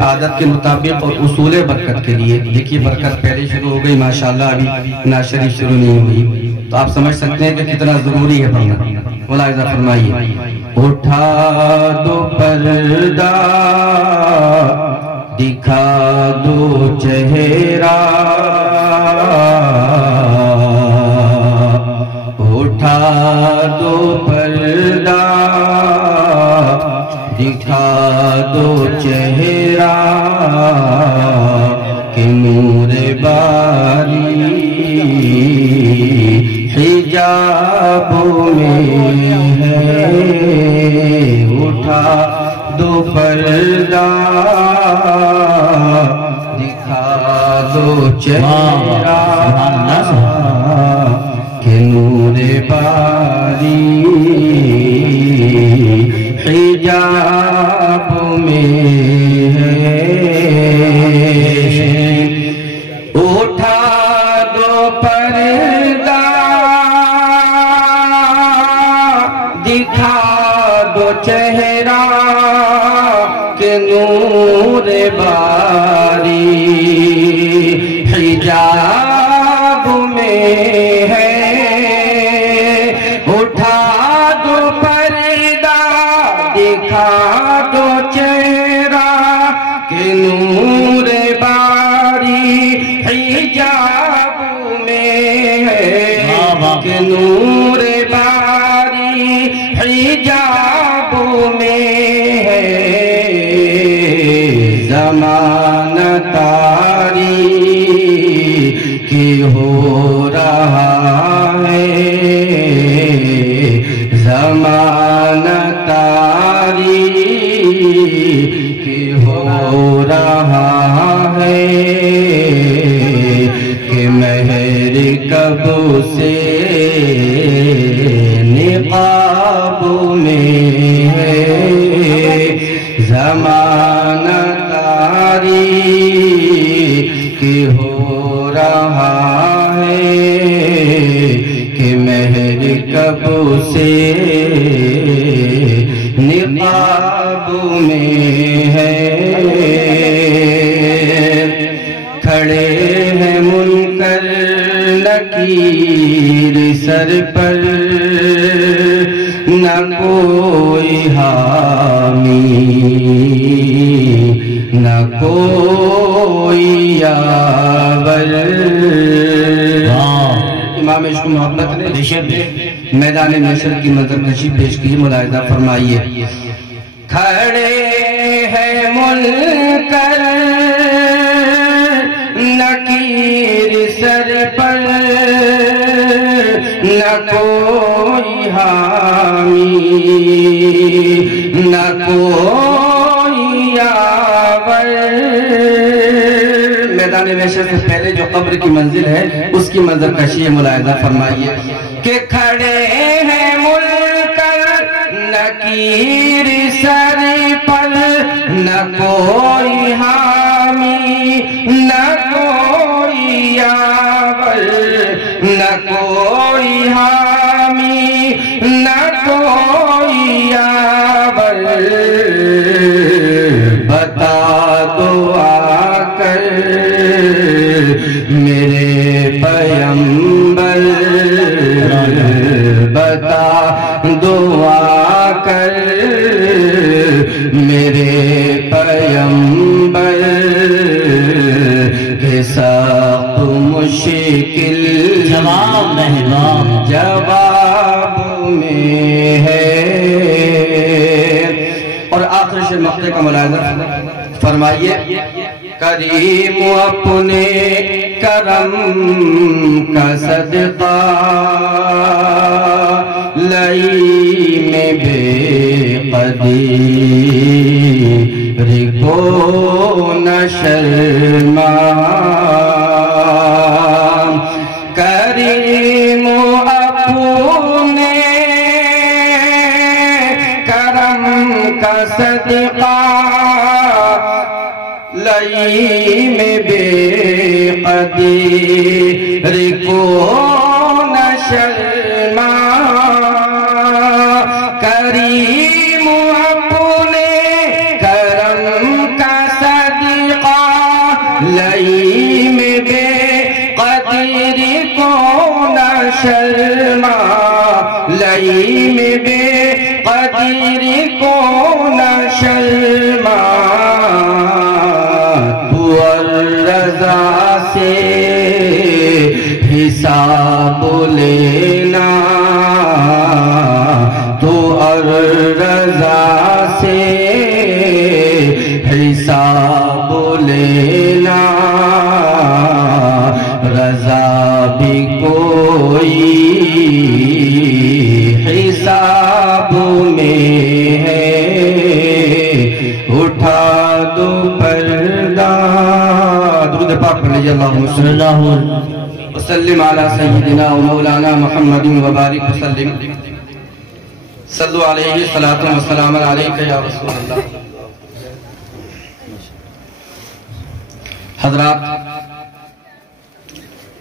عادت کے مطابق اور اصول برکت کے لیے. دیکھیے برکت پہلے شروع ہو گئی ماشاءاللہ، ابھی نعت شریف شروع نہیں ہوئی، تو آپ سمجھ سکتے ہیں کہ کتنا ضروری ہے پڑھنا. ملاحظہ فرمائیے. اٹھا دو پردہ دکھا دو چہرہ، اٹھا دو پردہ دکھا دو چہرہ، کہ نور باری حجاب میں ہے. اٹھا دو پردہ دکھا دو چہرہ، کہ نور باری حجاب میں ہے. اٹھا دو پردہ دکھا دو چہرہ، کہ نور باری حجاب میں ہے. اٹھا دو پردہ دکھا دو چہرہ، کہ نور باری حجاب میں ہے. کہ نور باری حجاب میں ہے. زمانہ تاریک ہو رہا ہے، زمانہ تاریک ہو رہا ہے. کہ مہر کب سے نقاب میں ہے. زمانہ تاریک ہو رہا ہے، کہ مہر کب سے نقاب میں ہے. کھڑے ہیں منکر نکیر سر پر، نہ کوئی حامی نہ کوئی یاور. امام عشق محبت نے میدان نشر کی نظر کشی پیش کی. ملاحظہ فرمائیے. کھڑے ہیں منکر نکیر سر پر، نہ کوئی حامی نہ کوئی یاور. میدان محشر سے پہلے جو قبر کی منزل ہے اس کی منظر کشی. ملاحظہ فرمائیے کہ کھڑے ہیں منکر نکیر سر پر، نہ کوئی حامی نہ کوئی یاور، نہ کوئی حامی نہ کوئی یاور. بتا دو آ کر میرے پیغمبر، بتا دو آ کر میرے پیغمبر، کہ سخت مشکل جواب میں ہے. اور آخر سے مقطع کا ملاحظہ فرمائیے. کریم اپنے کرم کا صدقہ لئی میں بے قدیر کو نہ شرما. کریم اپنے کرم کا صدقہ لئی میں بے قدیر کو نہ شرما. کریم اپنے کرم کا صدقہ لئی میں بے قدری کو نہ شرما لئی میں بے قدری کو نہ شرما تو الرضا سے حساب لینا تو الرضا سے حساب لینا رضا بھی کوئی حساب میں ہے اٹھا دو پردہ درود پاک پڑھ لیجیے اللہم صلی اللہ وسلم علی سیدنا و مولانا محمد و بارک وسلم صلو علیہ الصلاۃ والسلام علیک یا رسول اللہ۔ حضرات،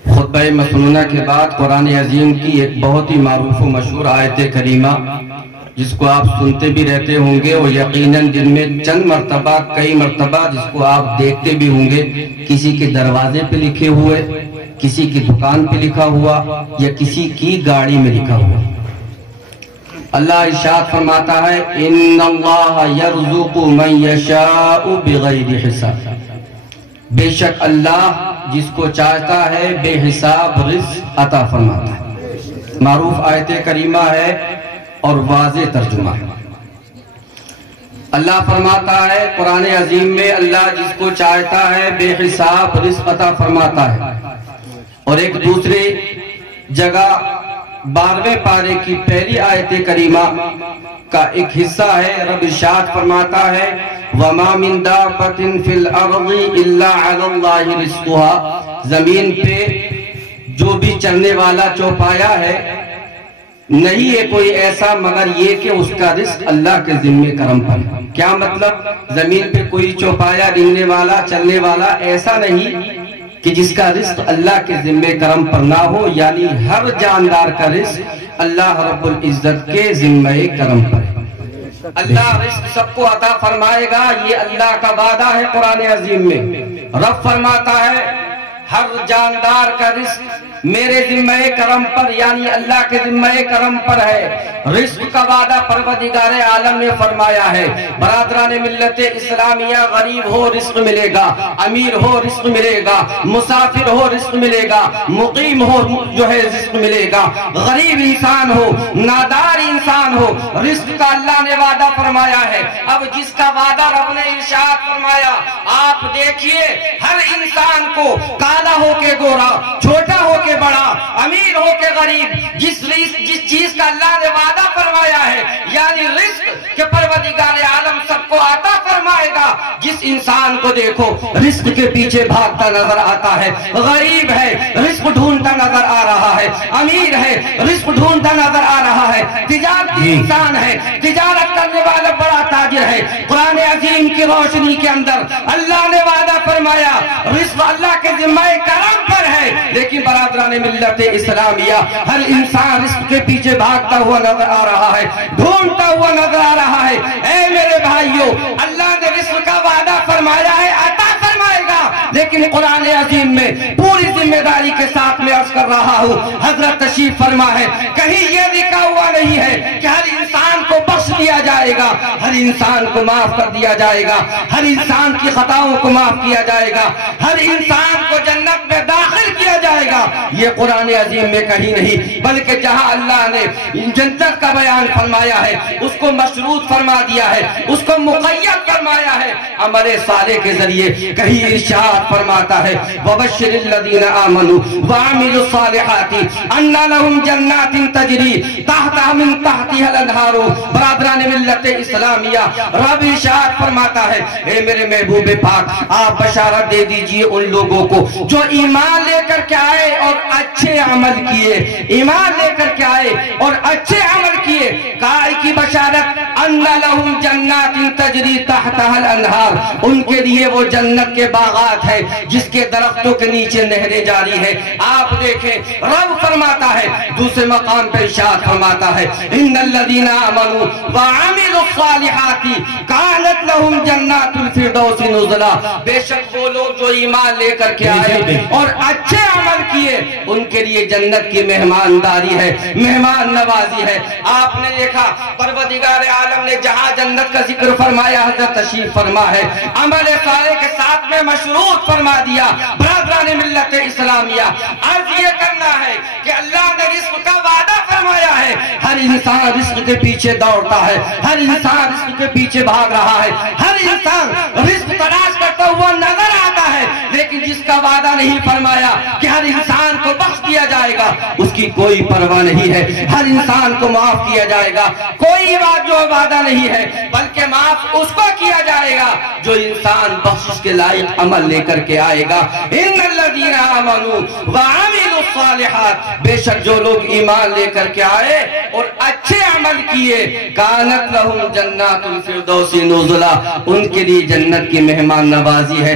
خطبہ مسنونہ کے بعد قرآن عظیم کی ایک بہت ہی معروف و مشہور آیت کریمہ جس کو آپ سنتے بھی رہتے ہوں گے اور یقیناً دن میں چند مرتبہ کئی مرتبہ جس کو آپ دیکھتے بھی ہوں گے، کسی کے دروازے پہ لکھے ہوئے، کسی کی دکان پہ لکھا ہوا یا کسی کی گاڑی میں لکھا ہوا۔ اللہ ارشاد فرماتا ہے ان اللہ یرزق من یشاء بغیر حساب، بے شک اللہ جس کو چاہتا ہے بے حساب رزق عطا فرماتا ہے۔ معروف آیت کریمہ ہے اور واضح ترجمہ ہے۔ اللہ فرماتا ہے قرآن عظیم میں اللہ جس کو چاہتا ہے بے حساب رزق عطا فرماتا ہے، اور ایک دوسری جگہ 12ویں پارے کی پہلی آیت کریمہ کا ایک حصہ ہے، رب ارشاد فرماتا ہے وَمَا مِن دَابَّةٍ فِي الْأَرْضِ إِلَّا عَلَى اللَّهِ رِزْقُهَا، زمین پہ جو بھی چلنے والا چوپایا ہے نہیں ہے کوئی ایسا مگر یہ کہ اس کا رزق اللہ کے ذمہ کرم پر ہے۔ کیا مطلب؟ زمین پہ کوئی چوپایا رنگنے والا چلنے والا ایسا نہیں کہ جس کا رزق اللہ کے ذمہ کرم پر نہ ہو، یعنی ہر جاندار کا رزق اللہ رب العزت کے ذمہ کرم پر ہے۔ اللہ رزق سب کو عطا فرمائے گا، یہ اللہ کا وعدہ ہے قرآن عظیم میں۔ رب فرماتا ہے ہر جاندار کا رزق میرے ذمہ کرم پر یعنی اللہ کے ذمہ کرم پر ہے۔ رزق کا وعدہ پروردگار عالم نے فرمایا ہے۔ برادران ملت اسلامیہ، غریب ہو رزق ملے گا، امیر ہو رزق ملے گا، مسافر ہو رزق ملے گا، مقیم ہو جو ہے رزق ملے گا، غریب انسان ہو، نادار انسان ہو، رزق کا اللہ نے وعدہ فرمایا ہے۔ اب جس کا وعدہ رب نے ارشاد فرمایا، آپ دیکھیے ہر انسان کو کالا ہو کے گورا، چھوٹا ہو کے بڑا، امیر ہو کے غریب، جس چیز کا اللہ نے وعدہ فرمایا ہے یعنی رزق کہ پروردگار عالم سب کو عطا فرمائے گا، جس انسان کو دیکھو رزق کے پیچھے بھاگتا نظر آتا ہے، غریب ہے رزق ڈھونڈتا نظر آ رہا ہے، امیر ہے رزق ڈھونڈتا نظر آ رہا ہے، تجارتی انسان ہے، تجارت کرنے والا بڑا تاجر ہے۔ قرآن عظیم کی روشنی کے اندر اللہ نے وعدہ فرمایا رزق اللہ کے ذمہ کرم پر ہے، لیکن برادران ملت اسلامیہ ہر انسان رزق کے پیچھے بھاگتا ہوا نظر آ رہا ہے، ڈھونڈتا ہوا نظر آ رہا ہے۔ اے میرے بھائیوں، اللہ نے رزق کا وعدہ فرمایا ہے، عطا فرمائے گا، لیکن قرآن عظیم میں پوری ذمہ داری کے ساتھ میں عرض کر رہا ہوں، حضرت تشریف فرما ہے کہیں یہ لکھا ہوا نہیں ہے کہ ہر انسان کو بخش دیا جائے گا، ہر انسان کو معاف کر دیا جائے گا، ہر انسان کی خطاؤں کو معاف کیا جائے گا، ہر انسان کو جنت میں داخل کیا جائے گا، یہ قرآن عظیم میں کہیں نہیں، بلکہ جہاں اللہ نے جنت کا بیان فرمایا ہے اس کو مشروط فرما دیا ہے، اس کو مقید فرمایا ہے عمل صالح کے ذریعے۔ کہیں ارشاد فرماتا ہے وَبَشِّرِ الَّذِينَ آمَنُوا وَعَمِلُوا الصَّالِحَاتِ أَنَّ لَهُمْ جَنَّاتٍ تَجْرِي تَحْتَهَا مِن تَحْتِهَا الْأَنْهَارُ۔ برادران ملت اسلامیہ، رب ارشاد فرماتا ہے اے میرے محبوب پاک، آپ بشارت دے دیجئے ان لوگوں کو جو ایمان لے کر کے آئے اور اچھے عمل کیے، ایمان لے کر کے آئے اور اچھے عمل کیے، کائے کی بشارت ان لہم جنات تجری تحتها الانہار، ان کے لیے وہ جنت کے باغات ہیں جس کے درختوں کے نیچے نہریں جاری ہیں۔ آپ دیکھیں رب فرماتا ہے دوسرے مقام پر ارشاد فرماتا ہے ان الذین آمنوا وعملوا الصالحات كانت لهم جنات الفردوس نزلا. بے شک وہ لوگ جو ایمان لے کر کے آئے اور اچھے عمل کیے ان کے لیے جنت کی مہمانداری ہے، مہمان نوازی ہے. آپ نے دیکھا پروردگار عالم نے جہاں جنت کا ذکر فرمایا حضرت تشریف فرما ہے، عمل صالح کے ساتھ میں مشروط فرما دیا. برادران ملت اسلامیہ، عرض یہ کرنا ہے کہ اللہ نے رزق کا وعدہ فرمایا ہے. ہر انسان رزق کے پیچھے دوڑتا ہے، ہر انسان رزق کے پیچھے بھاگ رہا ہے، ہر انسان رزق تلاش کرتا ہوا نظر آتا ہے. لیکن جس کا وعدہ نہیں فرمایا کہ ہر انسان کو بخش دیا جائے گا، اس کی کوئی پرواہ نہیں ہے. ہر انسان کو معاف کیا جائے گا، کوئی بات جو وعدہ نہیں ہے، بلکہ معاف اس کو کیا جائے گا جو انسان بخشش کے لائق عمل لے کر کے آئے گا. ان الذین آمنوا وعملوا الصالحات، بے شک جو لوگ ایمان لے کر کے آئے اور اچھے عمل کیے، کانت لہم جنات الفردوس نزلا، ان کے لیے جنت کی مہمان نوازی ہے.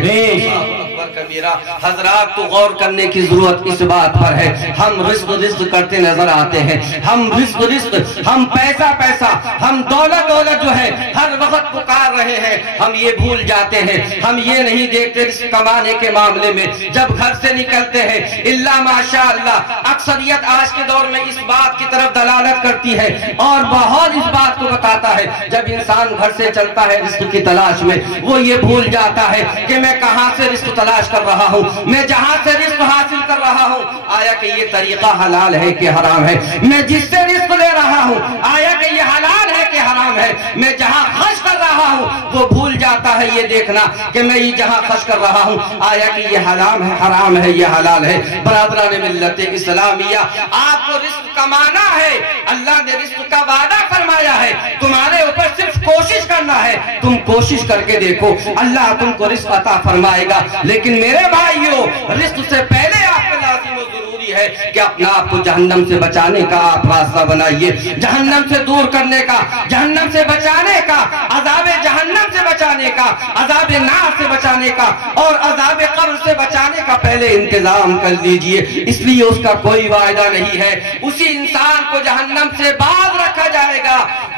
کبیرہ حضرات تو غور کرنے کی ضرورت اس بات پر ہے. ہم رزق کرتے نظر آتے ہیں، ہم رزق، ہم پیسہ، ہم دولت جو ہے ہر وقت پکار رہے ہیں. ہم یہ بھول جاتے ہیں، ہم یہ نہیں دیکھتے رزق کمانے کے معاملے میں جب گھر سے نکلتے ہیں الا ماشاء اللہ اکثریت آج کے دور میں اس بات کی طرف دلالت کرتی ہے اور بہت اس بات کو بتاتا ہے. جب انسان گھر سے چلتا ہے رزق کی تلاش میں، وہ یہ بھول جاتا ہے کہ میں کہاں سے رزق تلاش کر رہا ہوں، میں جہاں سے رزق حاصل کر رہا ہوں آیا کہ یہ طریقہ حلال ہے کہ حرام ہے، میں جس سے رزق لے رہا ہوں آیا کہ یہ حلال ہے کہ حرام ہے، میں جہاں خرچ کر رہا ہوں وہ بھول جاتا ہے یہ دیکھنا کہ میں یہ جہاں خرچ کر رہا ہوں آیا کہ یہ حرام ہے، حرام ہے، یہ حلال ہے. برادران ملت اسلامیہ، آپ کو رزق کمانا ہے، اللہ نے رزق کا وعدہ فرمایا ہے، تمہارے اوپر صرف کوشش کرنا ہے. تم کوشش کر کے دیکھو، اللہ تم کو رزق عطا فرمائے گا. لیکن میرے بھائیوں، رزق سے پہلے آپ کے لازم و ضروری ہے کہ اپنا آپ کو جہنم سے بچانے کا آپ راستہ بنائیے، جہنم سے دور کرنے کا، جہنم سے بچانے کا، عذاب جہنم سے بچانے کا، عذاب نار سے بچانے کا اور عذاب قبر سے بچانے کا پہلے انتظام کر لیجئے. اس لیے اس کا کوئی وعدہ نہیں ہے، اسی انسان کو جہنم سے باز رکھا جائے گا،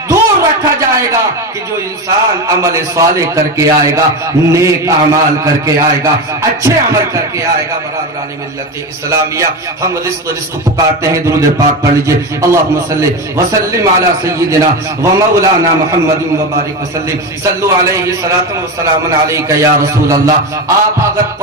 دور رکھا جائے گا کہ جو انسان عمل صالح کر کے آئے گا، نیک اعمال کر کے آئے گا، اچھے عمل کر کے آئے گا. برادران ملت اسلامیہ، ہم رزق پکارتے ہیں. درود پاک پڑھ لیجئے. اللہم صلی وسلم علی سیدنا و مولانا محمد و بارک وسلم. صلو علیہ صلاۃ و سلام علیک یا رسول اللہ. آپ اگر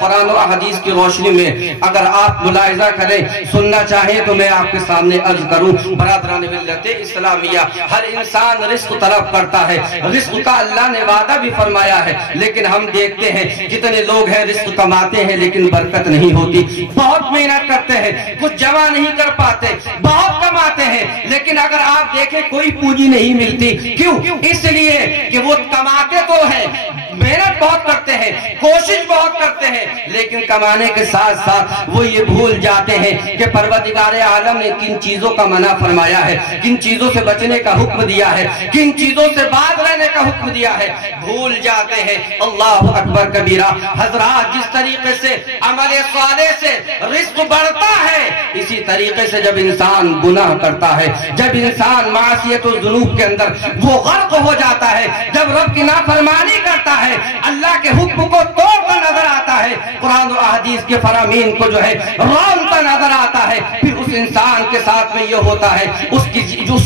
قرآن و احادیث کی روشنی میں اگر آپ ملاحظہ کریں، سننا چاہیں تو میں آپ کے سامنے عرض کروں. برادران ملت اسلامیہ، ہر انسان رزق طلب کرتا ہے، رزق کا اللہ نے وعدہ بھی فرمایا ہے. لیکن ہم دیکھتے ہیں کتنے لوگ ہیں رزق کماتے ہیں لیکن برکت نہیں ہوتی. بہت محنت کرتے ہیں، کچھ جمع نہیں کر پاتے، بہت کماتے ہیں لیکن اگر آپ دیکھیں کوئی پونجی نہیں ملتی. کیوں؟ اس لیے کہ وہ کماتے تو ہیں، محنت بہت کرتے ہیں، کوشش بہت کرتے ہیں، لیکن کمانے کے ساتھ ساتھ وہ یہ بھول جاتے ہیں کہ پروردگار عالم نے کن چیزوں کا منع فرمایا ہے، کن چیزوں سے بچنے کا حکم دیا ہے، کن چیزوں سے باز رہنے کا حکم دیا ہے، بھول جاتے ہیں. اللہ اکبر کبیرہ. حضرات، جس طریقے سے عمل صالح سے رزق بڑھتا ہے، اسی طریقے سے جب انسان گناہ کرتا ہے، جب انسان معصیت و ذنوب کے اندر وہ غرق ہو جاتا ہے، جب رب کی نافرمانی کرتا ہے، اللہ کے حکم کو توڑتا نظر آتا ہے، قرآن و احادیث کے فرامین کو جو ہے رونتا نظر آتا ہے، پھر اس انسان کے ساتھ میں یہ ہوتا ہے اس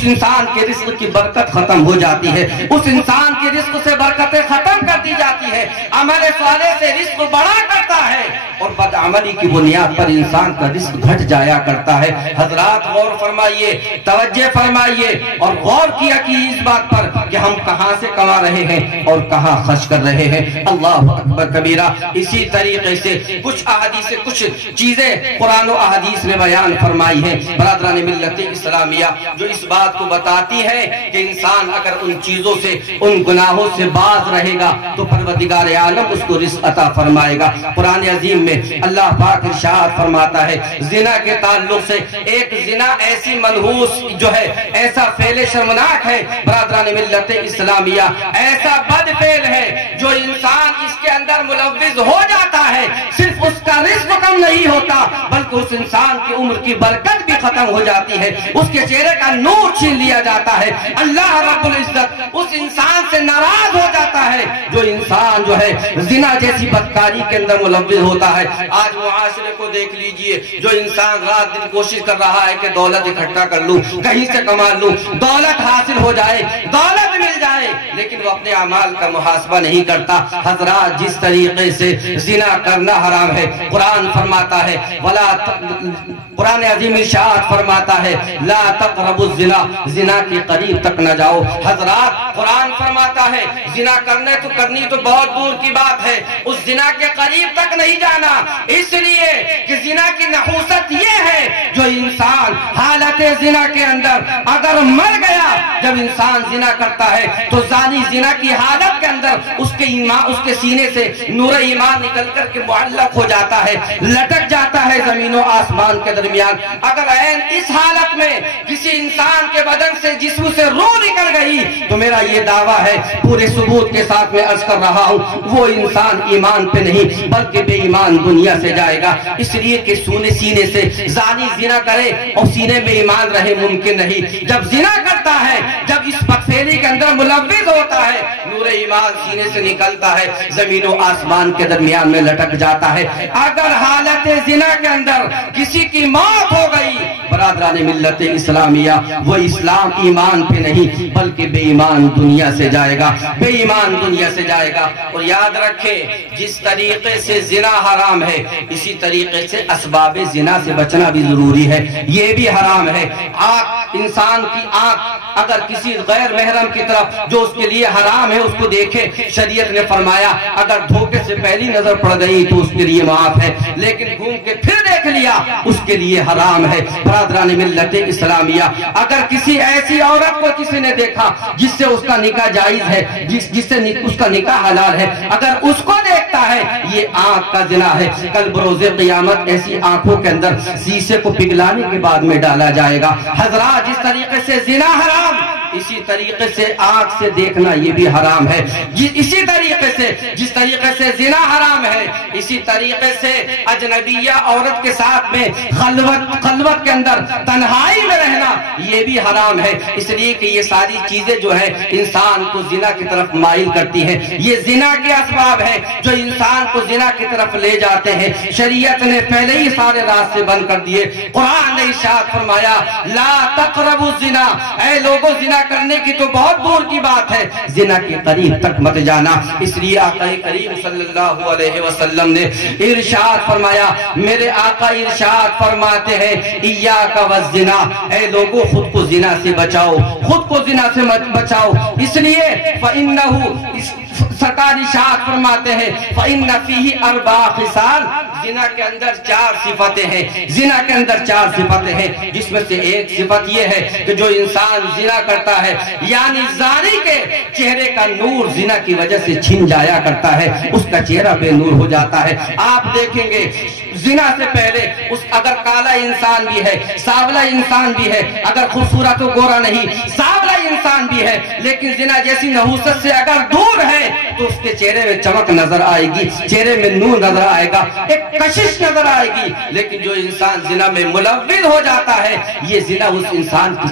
انسان کے رزق کی برکت ختم ہو جاتی ہے، اس انسان کے رزق سے برکتیں ختم کر دی جاتی ہے، عمل صالح سے رزق بڑھا کرتا ہے اور بدعملی کی بنیاد پر انسان کا رزق گھٹ جایا کرتا ہے. حضرات غور فرمائیے، توجہ فرمائیے اور غور کیا کہ اس بات پر کہ ہم کہاں سے کما رہے ہیں اور کہاں خرچ کر رہے ہیں. اللہ اکبر کبیرہ. اسی طریقے سے کچھ احادیث، کچھ چیزیں قرآن و احادیث میں بیان فرمائی ہیں برادران ملت اسلامیہ، جو اس بات کو بتاتی ہے کہ انسان اگر ان چیزوں سے، ان گناہوں سے باز رہے گا تو پروردگار عالم اس کو رزق عطا فرمائے گا. قرآن عظیم میں اللہ پاک ارشاد فرماتا ہے زنا کے تعلق سے، ایک زنا ایسی منحوس جو ہے، ایسا فعل شرمناک ہے برادران ملت اسلامیہ، ایسا بد فعل ہے جو انسان اس کے اندر ملوث ہو جاتا ہے صرف اس کا رزق کم نہیں ہوتا بلکہ اس انسان کی عمر کی برکت بھی ختم ہو جاتی ہے، اس کے چہرے کا نور چھین لیا جاتا ہے۔ اللہ رب العزت اس انسان سے ناراض ہو جاتا ہے جو انسان جو ہے زنا جیسی بدکاری کے اندر ملوث ہوتا ہے۔ آج معاشرے کو دیکھ لیجئے، جو انسان رات دن کوشش کر رہا ہے کہ دولت اکٹھا کر لوں، کہیں سے کما لوں، دولت حاصل ہو جائے، دولت مل جائے، لیکن وہ اپنے اعمال کا محاسبہ نہیں کرتا۔ حضرات، جس طریقے سے زنا کرنا حرام ہے، قرآن فرماتا ہے قرآن عظیم ارشاد فرماتا ہے لا تقربوا الزنا، زنا کے قریب تک نہ جاؤ۔ حضرات، قرآن فرماتا ہے زنا کرنی تو بہت دور کی بات ہے، اس زنا کے قریب تک نہیں جانا، اس لیے کہ زنا کی نحوست یہ ہے جو انسان حالت زنا کے اندر اگر مر گیا، جب انسان زنا کرتا ہے تو زانی زنا کی حالت کے اندر اس کے سینے سے نور ایمان نکل کر کے معلق ہو جاتا ہے، لٹک جاتا ہے زمین و آسمان کے درمیان۔ اگر اس حالت میں کسی انسان کے بدن سے جسم سے روح نکل گئی تو میرا یہ دعویٰ ہے پورے ثبوت کے ساتھ میں عرض کر رہا ہوں، وہ انسان ایمان پہ نہیں بلکہ بے ایمان دنیا سے جائے گا، اس لیے کہ سینے سے زانی زنا کرے اور سینے میں ایمان رہے ممکن نہیں۔ جب زنا کرتا ہے، جب اس بدفعلی کے اندر ملوث ہوتا ہے، نور ایمان سینے سے نکلتا ہے، زمین و آسمان کے درمیان میں لٹک جاتا ہے۔ اگر حالت زنا کے اندر کسی کی موت ہو گئی، برادران ملت اسلامیہ، وہ اسلام ایمان پہ نہیں بلکہ بے ایمان دنیا سے جائے گا، بے ایمان دنیا سے جائے گا۔ اور یاد رکھیں، جس طریقے سے زنا حرام ہے، اسی طریقے سے اسباب زنا سے بچنا بھی ضروری ہے، یہ بھی حرام ہے۔ انسان کی آنکھ اگر کسی غیر محرم کی طرف جو اس کے لیے حرام ہے اس کو دیکھے، شریعت نے فرمایا اگر دھوکے سے پہلی نظر پڑ گئی تو اس کے لیے معاف ہے، لیکن گھوم کے پھر دیکھ لیا اس کے لیے حرام ہے۔ برادران ملت اسلامیہ، اگر کسی ایسی عورت کو کسی نے دیکھا جس سے اس کا نکاح جائز ہے، جس سے اس کا نکاح حلال ہے، اگر اس کو دیکھتا ہے، یہ آنکھ کا زنا ہے۔ کل بروز قیامت ایسی آنکھوں کے اندر شیشے کو پگھلانے کے بعد میں ڈالا جائے گا۔ حضرات، جس طریقے سے زنا حرام، اسی طریقے سے آنکھ سے دیکھنا یہ بھی حرام ہے۔ اسی طریقے سے جس طریقے سے زنا حرام ہے، اسی طریقے سے اجنبیہ عورت کے ساتھ میں خلوت کے اندر تنہائی میں رہنا یہ بھی حرام ہے، اس لیے کہ یہ ساری چیزیں جو ہے انسان کو زنا کی طرف مائل کرتی ہیں۔ یہ زنا کے اسباب ہے جو انسان کو زنا کی طرف لے جاتے ہیں۔ شریعت نے پہلے ہی سارے راستے بند کر دیے۔ قرآن نے ارشاد فرمایا لا تقربوا الزنا، اے لوگوں زنا کرنے کی تو بہت دور کی بات ہے، زنا کے قریب تک مت جانا۔ اس لیے آقا کریم صلی اللہ علیہ وسلم نے ارشاد فرمایا، میرے آقا ارشاد فرماتے ہیں ایاک والزنا، اے لوگوں خود کو زنا سے بچاؤ، خود کو زنا سے بچاؤ، اس لیے فإنہ سرکار ارشاد فرماتے ہیں فإن فیہ اربع خصال، زنا کے اندر 4 صفتیں ہیں، زنا کے اندر 4 صفتیں ہیں، جس میں سے ایک صفت یہ ہے کہ جو انسان زنا کرتا ہے یعنی زانی کے چہرے کا نور زنا کی وجہ سے چھن جایا کرتا ہے، اس کا چہرہ بے نور ہو جاتا ہے۔ آپ دیکھیں گے زنا سے پہلے اگر کالا انسان بھی ہے، سانولا انسان بھی ہے، اگر خوبصورت و گورا نہیں سانولا انسان بھی ہے، لیکن زنا جیسی نحوست سے اگر دور ہے تو اس کے چہرے میں چمک نظر آئے گی، چہرے میں نور نظر آئے گا، ایک کشش نظر آئے گی۔ لیکن جو انسان زنا میں ملوث ہو جاتا ہے، یہ زنا اس انسان کی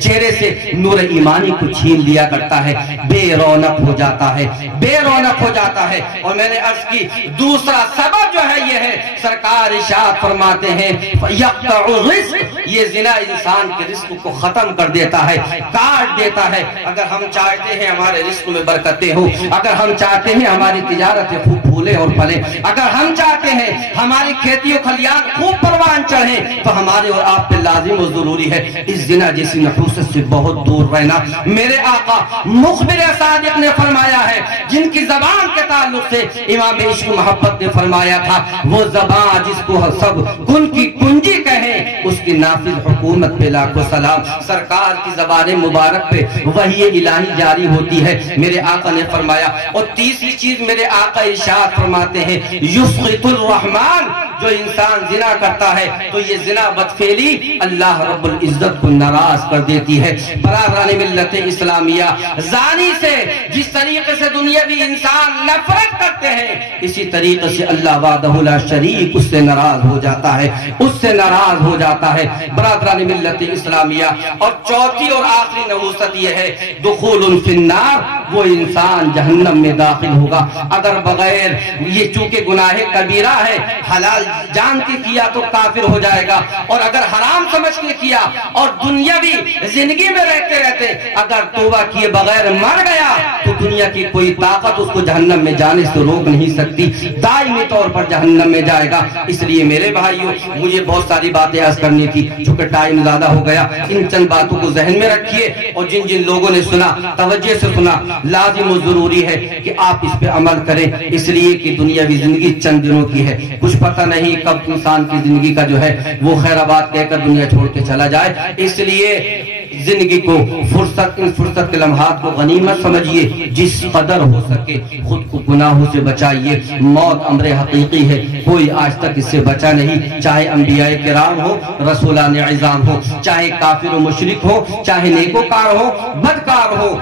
چہرے سے نور ایمانی کو چھین لیا کرتا ہے، بے رونق ہو جاتا ہے، بے رونق ہو جاتا ہے۔ اور میں نے عرض کی دوسرا سبب جو ہے یہ ہے، سرکار ارشاد فرماتے ہیں یقطع الرزق، یہ زنا انسان کے رزق کو ختم کر دیتا ہے، کاٹ دیتا ہے۔ اگر ہم چاہتے ہیں ہمارے رزق میں برکتیں ہوں، اگر ہم چاہتے ہیں ہماری تجارتیں خوب پھولے اور پھلے، اگر ہم چاہتے ہیں ہماری کھیتی و کھلیان خوب پروان چڑھیں، تو ہمارے اور آپ پہ لازم و ضروری ہے اس زنا جیسی نحوست سے بہت دور رہنا۔ میرے آقا مخبر صادق نے فرمایا ہے، جن کی زبان کے تعلق سے امام عشق محبت نے فرمایا تھا، وہ زبان جس کو سب کن کی کنجی کہیں اس کی نام نافذ حکومت پہ لاکھوں سلام، سرکار کی زبان مبارک پہ وحی الہی جاری ہوتی ہے۔ میرے آقا نے فرمایا، اور تیسری چیز میرے آقا ارشاد فرماتے ہیں، یسخط الرحمن، جو انسان زنا کرتا ہے تو یہ زنا بدفعلی اللہ رب العزت کو ناراض کر دیتی ہے۔ برادران ملت اسلامیہ، زانی سے جس طریقے سے دنیاوی انسان نفرت کرتے ہیں، اسی طریقے سے اللہ وحدہ لا شریک اس سے ناراض ہو جاتا ہے، اس سے ناراض ہو جاتا ہے۔ برادران ملت اسلامیہ، اور چوتھی اور آخری نحوست یہ ہے، دخول فی النار، وہ انسان جہنم میں داخل ہوگا اگر بغیر، یہ چونکہ گناہ کبیرہ ہے، حلال جان کے کیا تو کافر ہو جائے گا، اور اگر حرام سمجھ کے کیا اور دنیاوی زندگی میں رہتے رہتے اگر توبہ کیے بغیر مر گیا تو دنیا کی کوئی طاقت اس کو جہنم میں جانے سے روک نہیں سکتی، دائمی طور پر جہنم میں جائے گا۔ اس لیے میرے بھائیوں، مجھے بہت ساری باتیں عرض کرنی تھی، چونکہ ٹائم زیادہ ہو گیا، ان چند باتوں کو ذہن میں رکھیے، اور جن جن لوگوں نے سنا توجہ سے سنا، لازم و ضروری ہے کہ آپ اس پہ عمل کریں، اس لیے کہ دنیاوی زندگی چند دنوں کی ہے، کچھ پتہ نہیں کب انسان کی زندگی کا جو ہے وہ خیر آباد کہہ کر دنیا چھوڑ کے چلا جائے۔ اس لیے زندگی کو فرصت، ان فرصت کے لمحات کو غنیمت سمجھیے، جس قدر ہو سکے خود کو گناہوں سے بچائیے۔ موت امر حقیقی ہے، کوئی آج تک اس سے بچا نہیں، چاہے انبیاء کرام ہو، رسولان عظام ہو، چاہے کافر و مشرک ہو، چاہے نیکوکار ہو، بدکار ہو،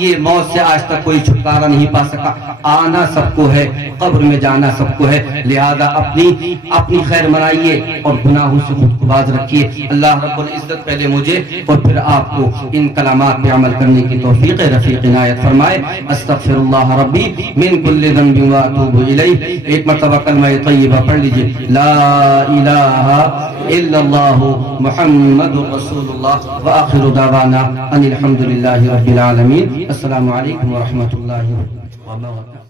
یہ موت سے آج تک کوئی چھٹکارا نہیں پا سکا۔ آنا سب کو ہے، قبر میں جانا سب کو ہے، لہذا اپنی خیر منائیے اور گناہوں سے خود کو باز رکھیے۔ اللہ رب العزت پہلے مجھے اور پھر آپ کو ان کلمات پہ عمل کرنے کی توفیق رفیق عنایت فرمائے۔ استغفر اللہ ربی من کل ذنب واتوب الیہ۔ ایک مرتبہ کلمہ طیبہ پڑھ لیجئے، لا الہ الا اللہ محمد رسول اللہ، وآخر دعوانا ان الحمد للہ رب العالمین۔ السلام علیکم ورحمۃ اللہ وبرکاتہ۔